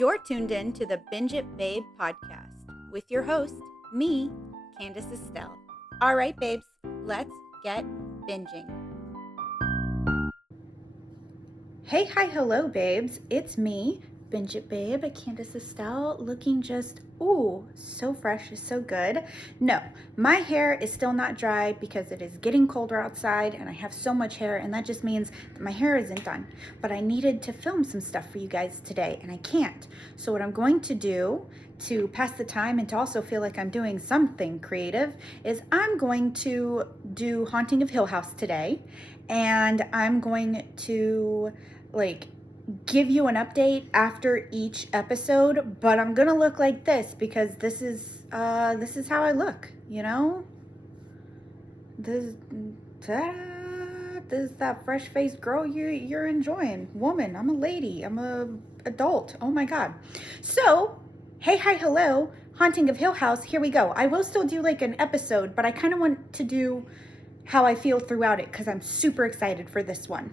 You're tuned in to the Binge It Babe podcast with your host, me, Candace Estelle. All right, babes, let's get binging. Hey, hi, hello, babes. It's me, Binge It Babe, Candace Estelle, looking just, ooh, so fresh, so good. No, my hair is still not dry because it is getting colder outside and I have so much hair, and that just means that my hair isn't done. But I needed to film some stuff for you guys today, and I can't. So what I'm going to do to pass the time and to also feel like I'm doing something creative is I'm going to do Haunting of Hill House today, and I'm going to like give you an update after each episode, but I'm gonna look like this because this is how I look, you know? This this is that fresh faced girl you're enjoying. Woman, I'm a lady. I'm a adult. Oh my god. So, hey, hi, hello, Haunting of Hill House, here we go. I will still do like an episode, but I kind of want to do how I feel throughout it because I'm super excited for this one.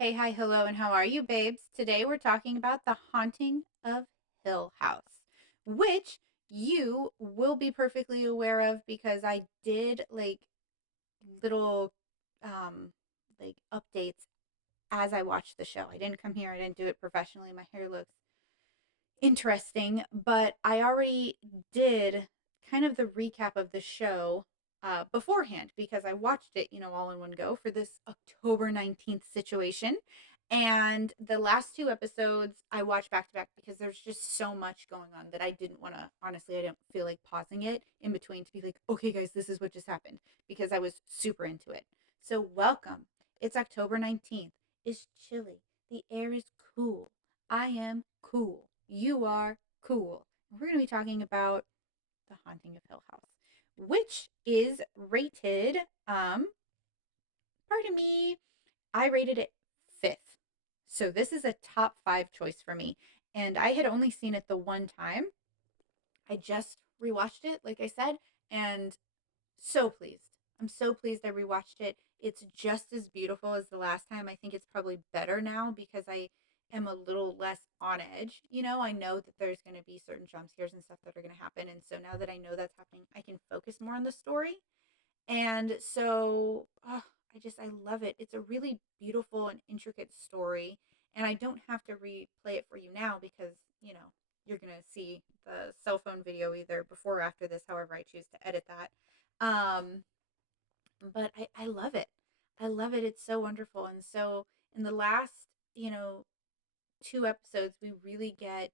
Hey, hi, hello, and how are you, babes? Today we're talking about The Haunting of Hill House, which you will be perfectly aware of because I did like little um like updates as I watched the show. I didn't come here, I didn't do it professionally. My hair looks interesting, but I already did kind of the recap of the show beforehand because I watched it, all in one go for this October 19th situation. And the last two episodes I watched back to back because there's just so much going on that I didn't want to, honestly, I didn't feel like pausing it in between to be like, okay, guys, this is what just happened because I was super into it. So, welcome. It's October 19th. It's chilly. The air is cool. I am cool. You are cool. We're going to be talking about The Haunting of Hill House, which is rated, pardon me, I rated it fifth. So this is a top five choice for me. And I had only seen it the one time. I just rewatched it, like I said, and so pleased. I'm so pleased I rewatched it. It's just as beautiful as the last time. I think it's probably better now because I am a little less on edge. I know that there's going to be certain jump scares and stuff that are going to happen. And so now that I know that's happening, I can focus more on the story. And so I love it. It's a really beautiful and intricate story. And I don't have to replay it for you now because, you're going to see the cell phone video either before or after this, however I choose to edit that. But I love it. I love it. It's so wonderful. And so in the last, two episodes, we really get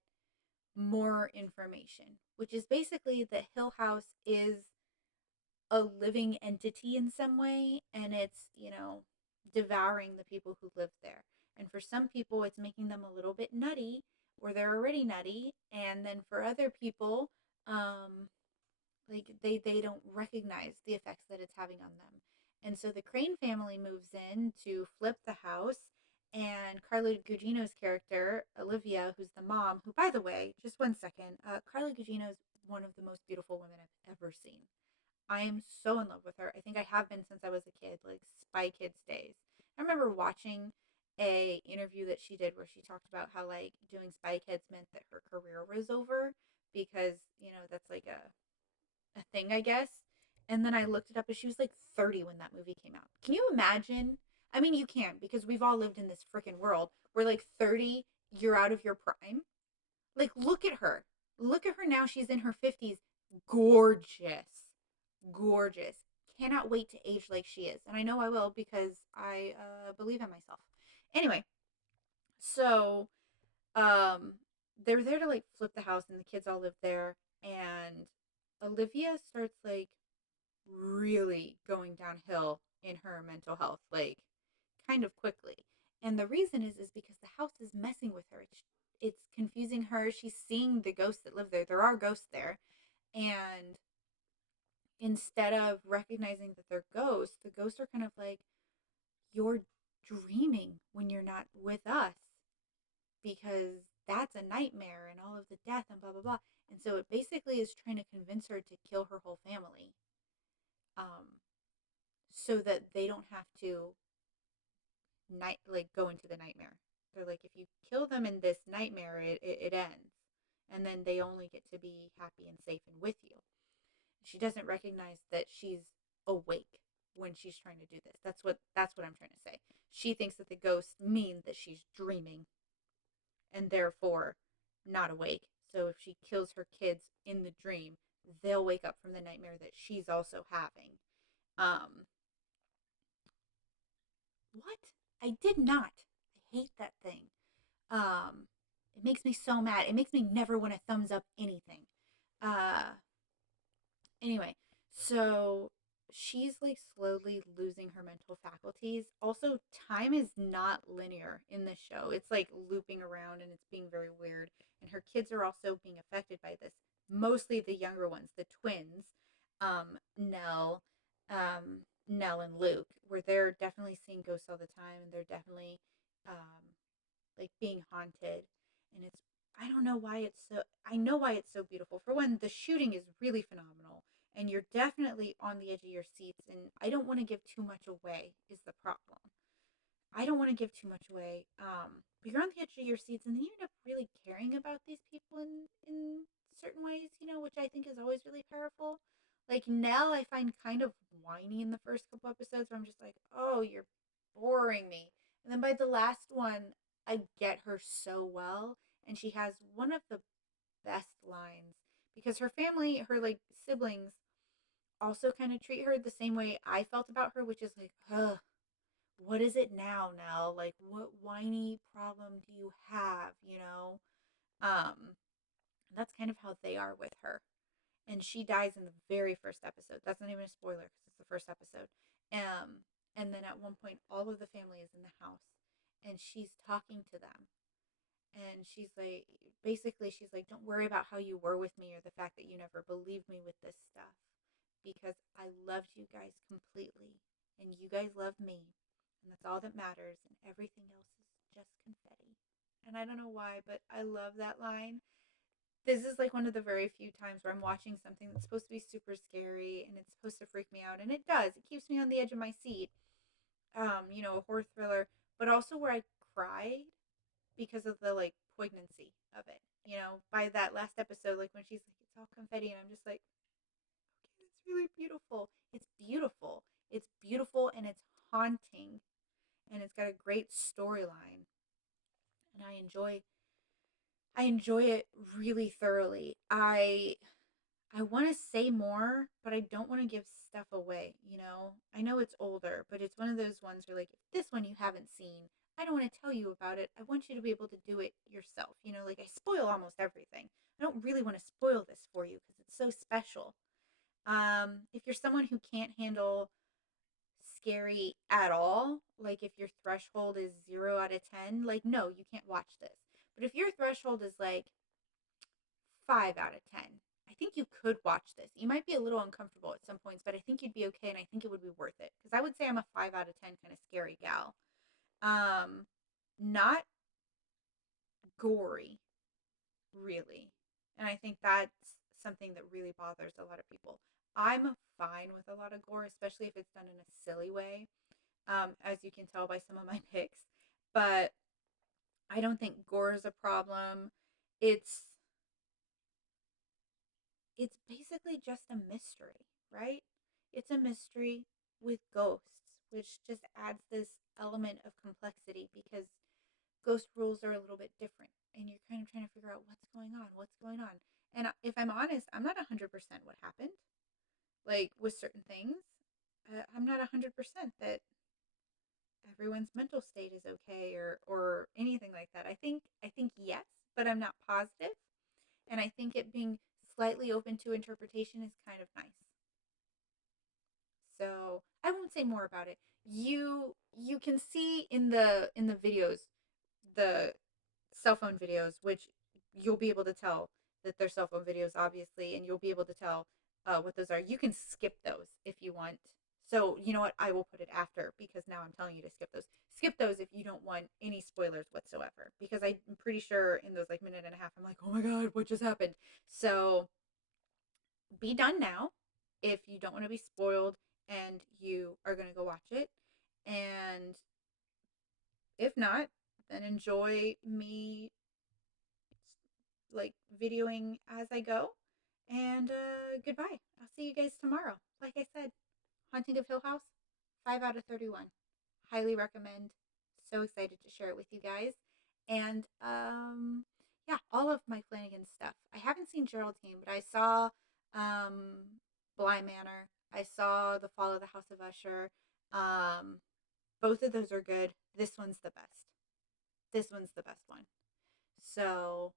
more information, which is basically that Hill House is a living entity in some way, and it's, devouring the people who live there. And for some people, it's making them a little bit nutty, or they're already nutty. And then for other people, like they don't recognize the effects that it's having on them. And so the Crane family moves in to flip the house, and Carla Gugino's character Olivia, who's the mom, who, by the way, just 1 second, Carla Gugino is one of the most beautiful women I've ever seen. I am so in love with her. I think I have been since I was a kid, like Spy Kids days. I remember watching a interview that she did where she talked about how like doing Spy Kids meant that her career was over because, that's like a thing, I guess. And then I looked it up and she was like 30 when that movie came out. Can you imagine? I mean, you can't because we've all lived in this freaking world where like 30, you're out of your prime. Like, look at her. Look at her now. She's in her 50s. Gorgeous. Gorgeous. Cannot wait to age like she is. And I know I will because I believe in myself. Anyway, so um, they're there to like flip the house and the kids all live there. And Olivia starts like really going downhill in her mental health, like kind of quickly. And the reason is because the house is messing with her. It's confusing her. She's seeing the ghosts that live there. There are ghosts there. And instead of recognizing that they're ghosts, the ghosts are kind of like, you're dreaming when you're not with us because that's a nightmare and all of the death and blah, blah, blah. And so it basically is trying to convince her to kill her whole family, um, so that they don't have to go into the nightmare. They're like, if you kill them in this nightmare, it ends. And then they only get to be happy and safe and with you. She doesn't recognize that she's awake when she's trying to do this. That's what I'm trying to say. She thinks that the ghosts mean that she's dreaming and therefore not awake. So if she kills her kids in the dream, they'll wake up from the nightmare that she's also having. Um, what? I did not. I hate that thing. Um, it makes me so mad. It makes me never want to thumbs up anything. Uh, Anyway, so she's like slowly losing her mental faculties. Also, time is not linear in this show. It's like looping around and it's being very weird. And her kids are also being affected by this. Mostly the younger ones, the twins, Nell, Nell and Luke, where they're definitely seeing ghosts all the time and they're definitely like being haunted. And it's, I don't know why it's so, I know why it's so beautiful. For one, the shooting is really phenomenal and you're definitely on the edge of your seats, and I don't want to give too much away is the problem. I don't want to give too much away. But you're on the edge of your seats, and then you end up really caring about these people in certain ways, which I think is always really powerful. Like Nell, I find kind of whiny in the first couple episodes, where I'm just like, oh, you're boring me. And then by the last one, I get her so well, and she has one of the best lines because her family, her like siblings, also kind of treat her the same way I felt about her, which is like, ugh, what is it now? Like, what whiny problem do you have? That's kind of how they are with her. And she dies in the very first episode. That's not even a spoiler because it's the first episode. And then at one point, all of the family is in the house, and she's talking to them, and she's like, basically she's like, don't worry about how you were with me or the fact that you never believed me with this stuff, because I loved you guys completely and you guys love me, and that's all that matters, and everything else is just confetti. And I don't know why, but I love that line. This is like one of the very few times where I'm watching something that's supposed to be super scary and it's supposed to freak me out, and it does. It keeps me on the edge of my seat. A horror thriller, but also where I cried because of the like poignancy of it. By that last episode, like when she's like, it's all confetti, and I'm just like, okay, it's really beautiful. It's beautiful. It's beautiful and it's haunting, and it's got a great storyline, and I enjoy it really thoroughly. I want to say more, but I don't want to give stuff away. I know it's older, but it's one of those ones where, like, if this one you haven't seen, I don't want to tell you about it. I want you to be able to do it yourself. Like I spoil almost everything. I don't really want to spoil this for you because it's so special. If you're someone who can't handle scary at all, like if your threshold is 0 out of 10, like, no, you can't watch this. But if your threshold is like 5 out of 10. I think you could watch this. You might be a little uncomfortable at some points, but I think you'd be okay, and I think it would be worth it. Because I would say I'm a 5 out of 10 kind of scary gal. Um, Not gory, really. And I think that's something that really bothers a lot of people. I'm fine with a lot of gore, especially if it's done in a silly way, as you can tell by some of my picks. But I don't think gore is a problem. It's it's basically just a mystery, right? It's a mystery with ghosts, which just adds this element of complexity because ghost rules are a little bit different and you're kind of trying to figure out what's going on. And if I'm honest, I'm not 100% what happened. Like with certain things, I'm not 100% that everyone's mental state is okay or anything like that. I think yes, but I'm not positive. And I think it being slightly open to interpretation is kind of nice. So I won't say more about it. You can see in the videos, the cell phone videos, which you'll be able to tell that they're cell phone videos, obviously, and you'll be able to tell what those are. You can skip those if you want. So you know what? I will put it after because now I'm telling you to skip those. Skip those if you don't want any spoilers whatsoever. Because I'm pretty sure in those like minute and a half, I'm like, oh my god, what just happened? So be done now if you don't want to be spoiled and you are going to go watch it. And if not, and enjoy me like videoing as I go. And goodbye. I'll see you guys tomorrow. Like I said, Haunting of Hill House, 5 out of 31. Highly recommend. So excited to share it with you guys. And yeah, all of my Flanagan stuff. I haven't seen Geraldine, but I saw Bly Manor. I saw The Fall of the House of Usher. Um, both of those are good. This one's the best. This one's the best one. So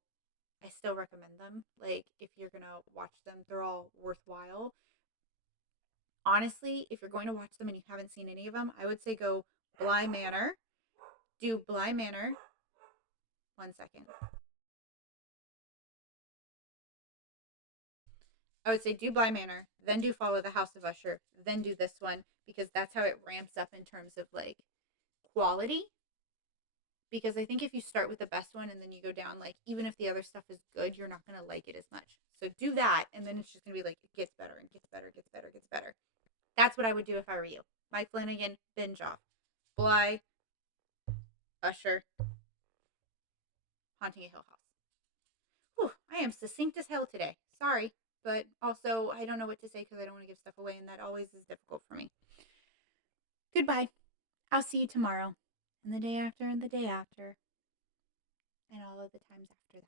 I still recommend them. Like, if you're gonna watch them, they're all worthwhile. Honestly, if you're going to watch them and you haven't seen any of them, I would say go Bly Manor. Do Bly Manor. 1 second. I would say do Bly Manor, then do Follow the House of Usher, then do this one, because that's how it ramps up in terms of like quality. Because I think if you start with the best one and then you go down, like, even if the other stuff is good, you're not going to like it as much. So do that, and then it's just going to be like, it gets better and gets better, gets better, gets better. That's what I would do if I were you. Mike Flanagan, binge off. Bly, Usher, Haunting a Hill House. Whew, I am succinct as hell today. Sorry, but also I don't know what to say because I don't want to give stuff away, and that always is difficult for me. Goodbye. I'll see you tomorrow, and the day after, and the day after, and all of the times after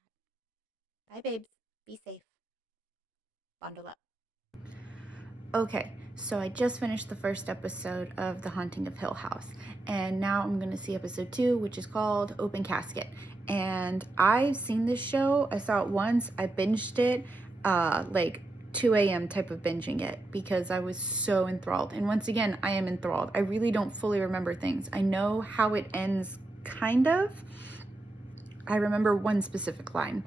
that. Bye, babes. Be safe. Bundle up. Okay, so I just finished the first episode of The Haunting of Hill House, and now I'm going to see episode 2, which is called Open Casket. And I've seen this show. I saw it once. I binged it, like 2 a.m. type of binging it, because I was so enthralled. And once again, I am enthralled. I really don't fully remember things. I know how it ends, kind of. I remember one specific line.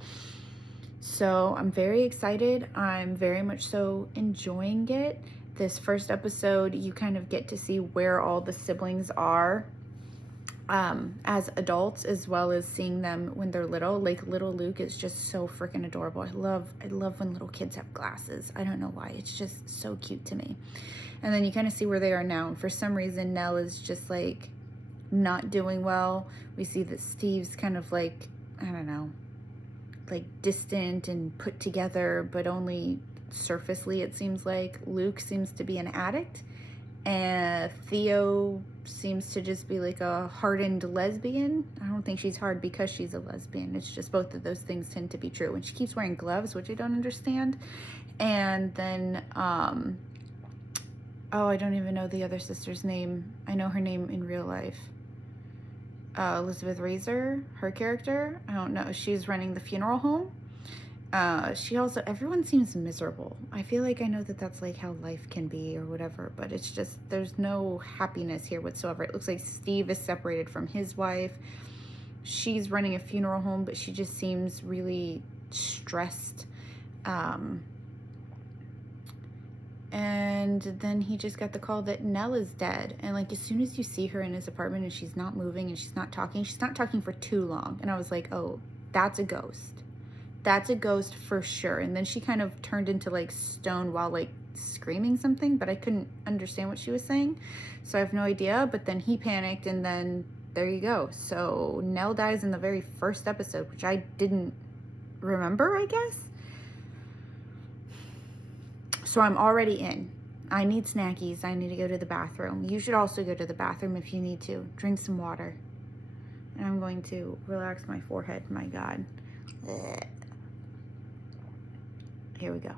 So I'm very excited. I'm very much so enjoying it. This first episode, you kind of get to see where all the siblings are as adults, as well as seeing them when they're little. Like, little Luke is just so freaking adorable. I love when little kids have glasses. I don't know why. It's just so cute to me. And then you kind of see where they are now. And for some reason, Nell is just like not doing well. We see that Steve's kind of like, I don't know, like distant and put together, but only surfacely, it seems like. Luke seems to be an addict, and Theo seems to just be like a hardened lesbian. I don't think she's hard because she's a lesbian. It's just both of those things tend to be true. And she keeps wearing gloves, which I don't understand. And then oh, I don't even know the other sister's name. I know her name in real life. Elizabeth Razor, her character, I don't know. She's running the funeral home. She also, everyone seems miserable. I feel like I know that that's like how life can be or whatever, but it's just, there's no happiness here whatsoever. It looks like Steve is separated from his wife. She's running a funeral home, but she just seems really stressed. And then he just got the call that Nell is dead. And like, as soon as you see her in his apartment and she's not moving and she's not talking for too long. And I was like, oh, that's a ghost. That's a ghost for sure. And then she kind of turned into like stone while like screaming something, but I couldn't understand what she was saying. So I have no idea. But then he panicked, and then there you go. So Nell dies in the very first episode, which I didn't remember, I guess. So I'm already in. I need snackies. I need to go to the bathroom. You should also go to the bathroom if you need to. Drink some water. And I'm going to relax my forehead. My God. Here we go.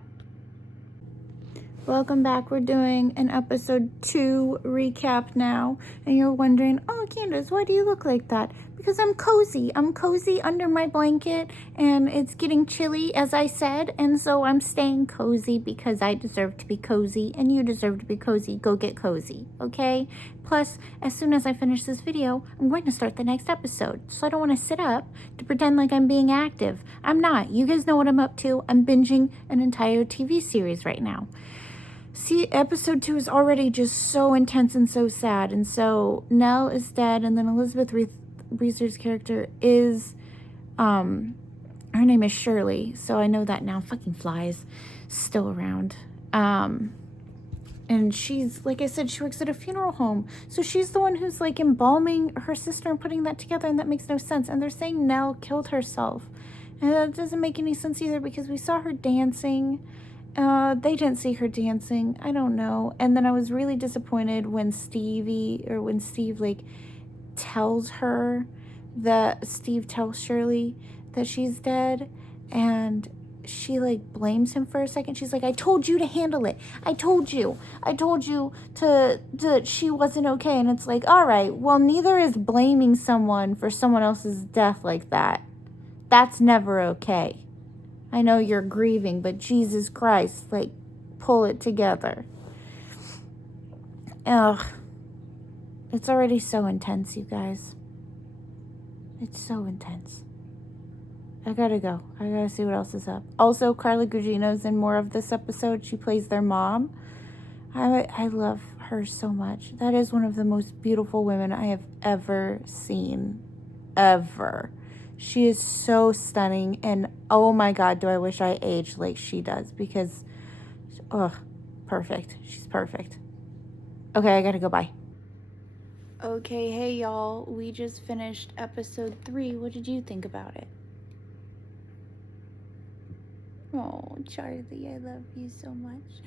Welcome back. We're doing an episode 2 recap now. And you're wondering, oh, Candace, why do you look like that? Because I'm cozy. I'm cozy under my blanket, and it's getting chilly, as I said. And so I'm staying cozy because I deserve to be cozy, and you deserve to be cozy. Go get cozy, okay? Plus, as soon as I finish this video, I'm going to start the next episode. So I don't want to sit up to pretend like I'm being active. I'm not. You guys know what I'm up to. I'm binging an entire TV series right now. See, episode 2 is already just so intense and so sad. And so Nell is dead, and then Elizabeth Reeser's character is, her name is Shirley. So I know that now. Fucking flies still around. And she's, like I said, she works at a funeral home. So she's the one who's like embalming her sister and putting that together, and that makes no sense. And they're saying Nell killed herself. And that doesn't make any sense either because we saw her dancing. They didn't see her dancing. I don't know. And then I was really disappointed when Steve like Steve tells Shirley that she's dead, and she like blames him for a second. She's like, I told you to handle it. I told you to she wasn't okay. And it's like, all right, well, neither is blaming someone for someone else's death like that. That's never okay. I know you're grieving, but Jesus Christ, like, pull it together. Ugh. It's already so intense, you guys. It's so intense. I gotta go. I gotta see what else is up. Also, Carla Gugino's in more of this episode. She plays their mom. I love her so much. That is one of the most beautiful women I have ever seen. Ever. She is so stunning, and oh my god, do I wish I aged like she does, because, ugh, perfect. She's perfect. Okay, I gotta go. Bye. Okay, hey y'all. We just finished episode 3. What did you think about it? Oh, Charlie, I love you so much.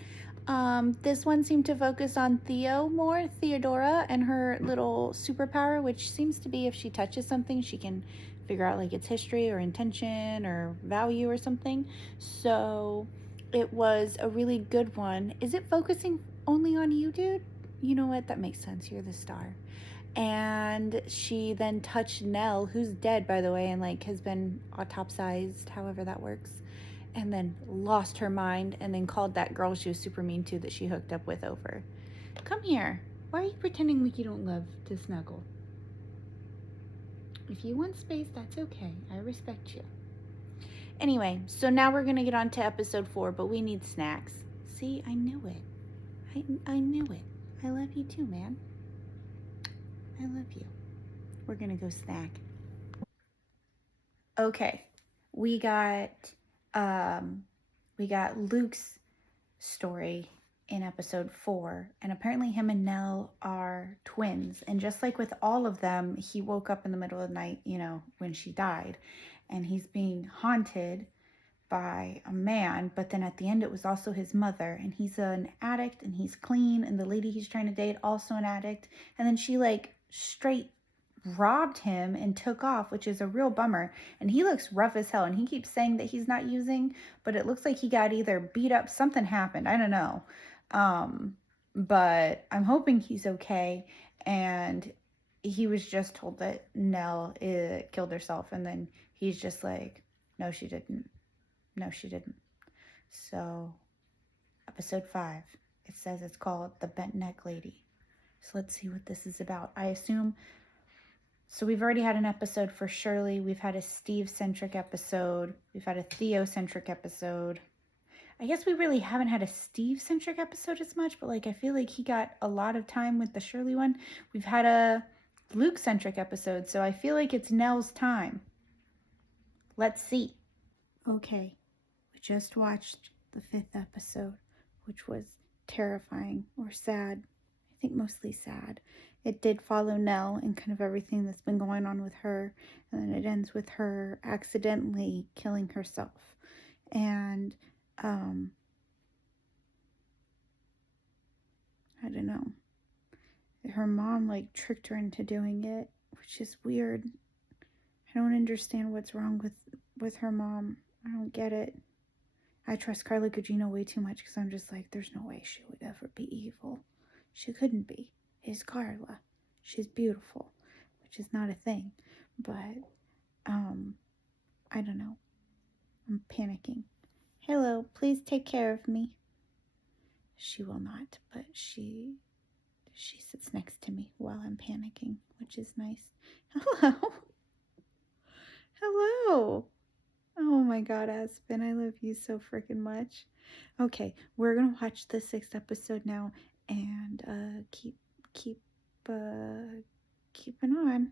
This one seemed to focus on Theodora, and her little superpower, which seems to be if she touches something, she can figure out like its history or intention or value or something. So it was a really good one. Is it focusing only on you, dude? You know what? That makes sense. You're the star. And she then touched Nell, who's dead, by the way, and like has been autopsized, however that works, and then lost her mind, and then called that girl she was super mean to that she hooked up with over. Come here. Why are you pretending like you don't love to snuggle? If you want space, that's okay. I respect you. Anyway, so now we're going to get on to episode 4, but we need snacks. See, I knew it. I knew it. I love you too, man. I love you. We're going to go snack. Okay. We got Luke's story in episode 4, and apparently him and Nell are twins, and just like with all of them, he woke up in the middle of the night, when she died, and he's being haunted by a man, but then at the end it was also his mother, and he's an addict and he's clean, and the lady he's trying to date also an addict, and then she like straight robbed him and took off, which is a real bummer. And he looks rough as hell, and he keeps saying that he's not using, but it looks like he got either beat up, something happened, I don't know. But I'm hoping he's okay. And he was just told that Nell killed herself, and then he's just like, no she didn't, so episode 5, it says it's called The Bent Neck Lady. So let's see what this is about. I assume. So we've already had an episode for Shirley. We've had a Steve-centric episode. We've had a Theo-centric episode. I guess we really haven't had a Steve-centric episode as much, but like I feel like he got a lot of time with the Shirley one. We've had a Luke-centric episode, so I feel like it's Nell's time. Let's see. Okay, we just watched the 5th episode, which was terrifying or sad. I think mostly sad. It did follow Nell and kind of everything that's been going on with her, and then it ends with her accidentally killing herself. And I don't know. Her mom like tricked her into doing it, which is weird. I don't understand what's wrong with her mom. I don't get it. I trust Carla Gugino way too much because I'm just like, there's no way she would ever be evil. She couldn't be. It's Carla. She's beautiful, which is not a thing. But, I don't know. I'm panicking. Hello, please take care of me. She will not, but she sits next to me while I'm panicking, which is nice. Hello. Hello. Oh my God, Aspen, I love you so freaking much. Okay, we're gonna watch the 6th episode now, and keep keeping on.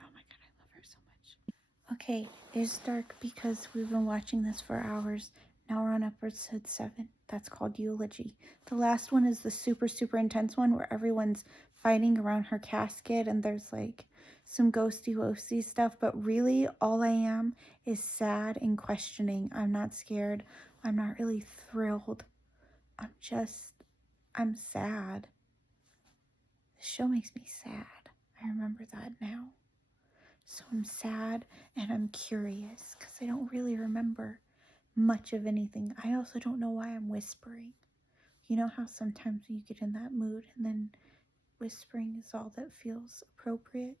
Oh my God, I love her so much. Okay, it's dark because we've been watching this for hours, Now we're on episode 7. That's called Eulogy. The last one is the super, super intense one where everyone's fighting around her casket and there's like some ghosty wosty stuff. But really, all I am is sad and questioning. I'm not scared. I'm not really thrilled. I'm sad. The show makes me sad. I remember that now. So I'm sad and I'm curious because I don't really remember much of anything. I also don't know why I'm whispering. You know how sometimes you get in that mood and then whispering is all that feels appropriate?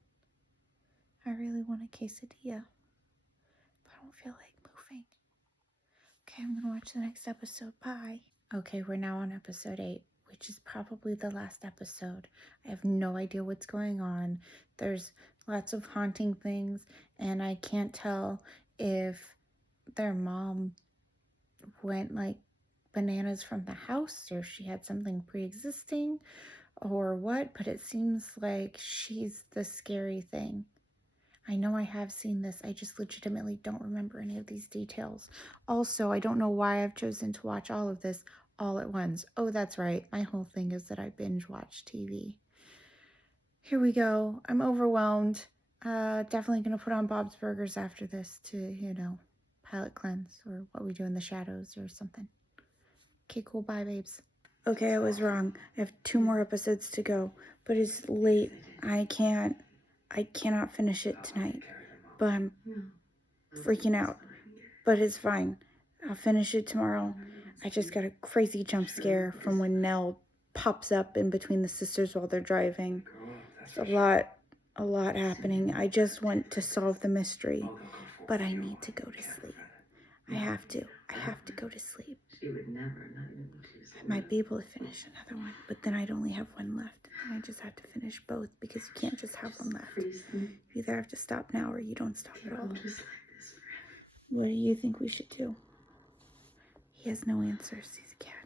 I really want a quesadilla, but I don't feel like moving. Okay, I'm gonna watch the next episode. Bye. Okay, we're now on episode 8, which is probably the last episode. I have no idea what's going on. There's lots of haunting things, and I can't tell if their mom went like bananas from the house or she had something pre-existing or what, but it seems like she's the scary thing. I know I have seen this. I just legitimately don't remember any of these details. Also, I don't know why I've chosen to watch all of this all at once. Oh, that's right. My whole thing is that I binge watch TV. Here we go. I'm overwhelmed. Definitely going to put on Bob's Burgers after this to, palate cleanse or what we do in the shadows or something. Okay, cool. Bye, babes. Okay, I was wrong. I have 2 more episodes to go, but it's late. I cannot finish it tonight, but I'm freaking out. But it's fine. I'll finish it tomorrow. I just got a crazy jump scare from when Nell pops up in between the sisters while they're driving. It's a lot happening. I just want to solve the mystery, but I need to go to sleep. I have to go to sleep. I might be able to finish another one, but then I'd only have one left. And I just have to finish both because you can't just have one left. You either have to stop now or you don't stop at all. What do you think we should do? He has no answers. He's a cat.